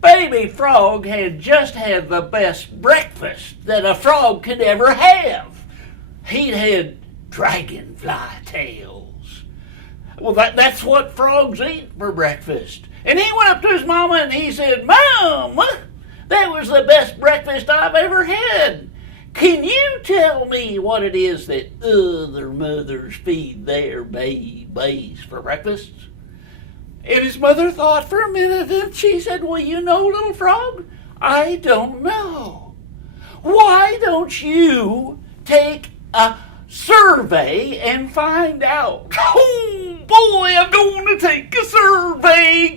Baby Frog had just had the best breakfast that a frog could ever have. He'd had dragonfly tails. Well, that's what frogs eat for breakfast. And he went up to his mama and he said, "Mom, that was the best breakfast I've ever had. Can you tell me what it is that other mothers feed their babies for breakfast?" And his mother thought for a minute and she said, "Well, you know, little frog, I don't know. Why don't you take a survey and find out?" "Oh boy, I'm going to take a survey,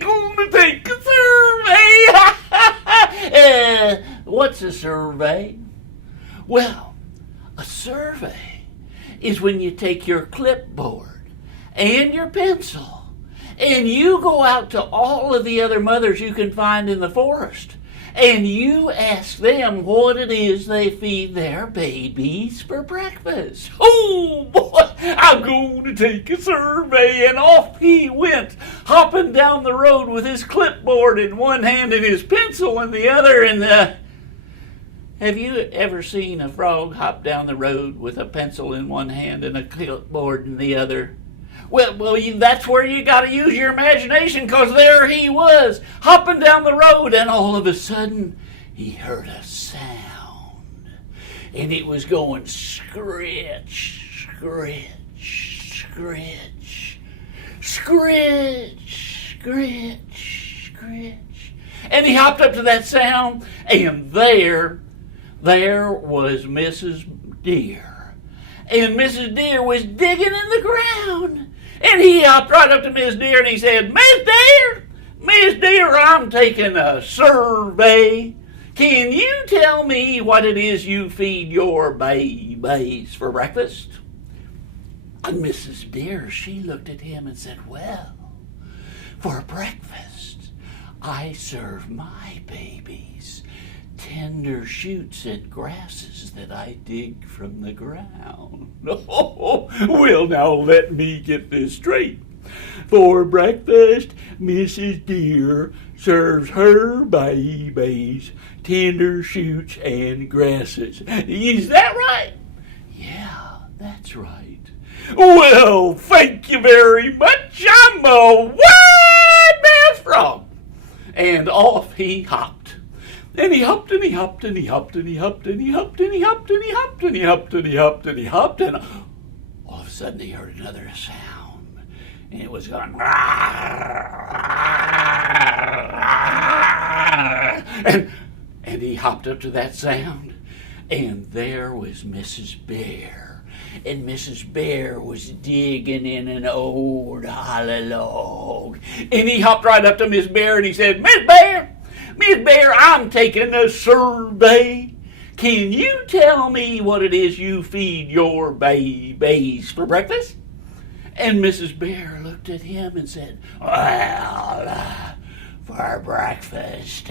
what's a survey? Well, a survey is when you take your clipboard and your pencil and you go out to all of the other mothers you can find in the forest and you ask them what it is they feed their babies for breakfast. Oh boy, I'm going to take a survey. And off he went, hopping down the road with his clipboard in one hand and his pencil in the other. And have you ever seen a frog hop down the road with a pencil in one hand and a clipboard in the other? Well, that's where you got to use your imagination, because there he was, hopping down the road, and all of a sudden, he heard a sound. And it was going scritch, scritch, scritch, scritch, scritch, scritch. And he hopped up to that sound, and there was Mrs. Deer. And Mrs. Deer was digging in the ground. And he hopped right up to Miss Deer and he said, Miss Deer, I'm taking a survey. Can you tell me what it is you feed your babies for breakfast?" And Mrs. Deer, she looked at him and said, "Well, for breakfast, I serve my babies tender shoots and grasses that I dig from the ground." "Oh, well, now let me get this straight. For breakfast, Mrs. Deer serves her babies tender shoots and grasses. Is that right?" "Yeah, that's right." "Well, thank you very much. I'm a wide-mouthed frog." And off he hopped. And he hopped and he hopped and he hopped and he hopped and he hopped and he hopped and he hopped and he hopped and he hopped and he hopped, and all of a sudden he heard another sound, and it was going and he hopped up to that sound, and there was Mrs. Bear. And Mrs. Bear was digging in an old hollow log. And he hopped right up to Miss Bear and he said, Miss Bear, I'm taking a survey. Can you tell me what it is you feed your babies for breakfast?" And Mrs. Bear looked at him and said, "Well, for breakfast,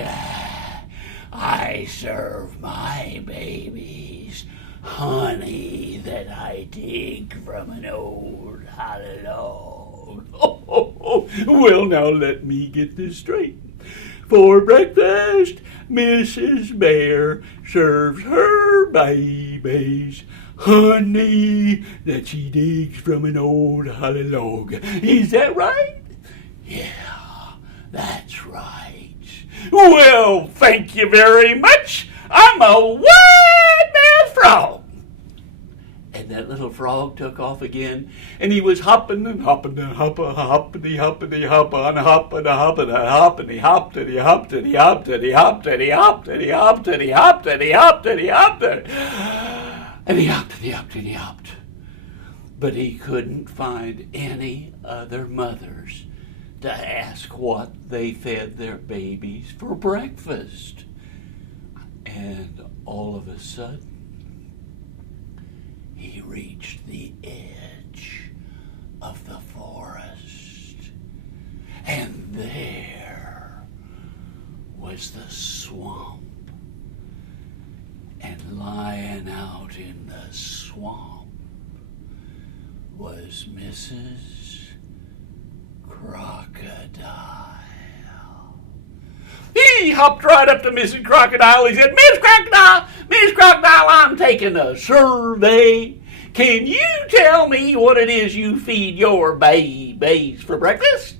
I serve my babies honey that I dig from an old hollow log." Well, now let me get this straight. For breakfast, Mrs. Bear serves her babies honey that she digs from an old hollow log. Is that right? Yeah, that's right. Well, thank you very much. I'm a wide-mouthed frog. And that little frog took off again, and he was hopping and hopping and hopping, hoppity, hoppity, hop on, hopping, hopping, hopping, he hopped and he hopped and he hopped and he hopped and he hopped and he hopped and he hopped and he hopped and he hopped and he hopped and he hopped and he hopped. But he couldn't find any other mothers to ask what they fed their babies for breakfast. And all of a sudden, he reached the edge of the forest, and there was the swamp. And lying out in the swamp was Mrs. Crocodile. he hopped right up to Mrs. Crocodile. He said, Miss Crocodile, I'm taking a survey. Can you tell me what it is you feed your babies for breakfast?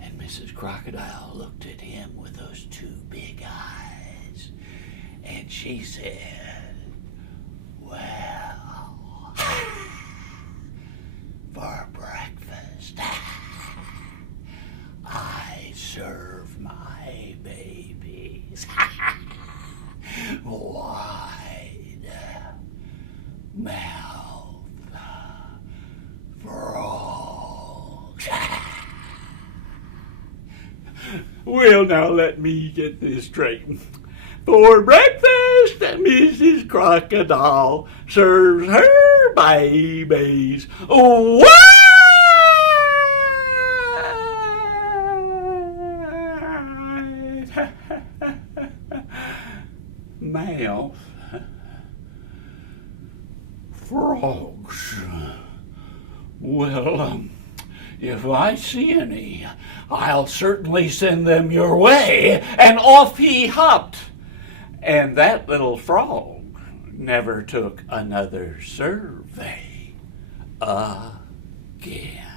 And Mrs. Crocodile looked at him with those two big eyes, and she said, well, for breakfast, I serve my babies wide mouth frogs. Well, now let me get this straight. For breakfast, Mrs. Crocodile serves her babies wide mouth frogs. Well, if I see any, I'll certainly send them your way. And off he hopped. And that little frog never took another survey again.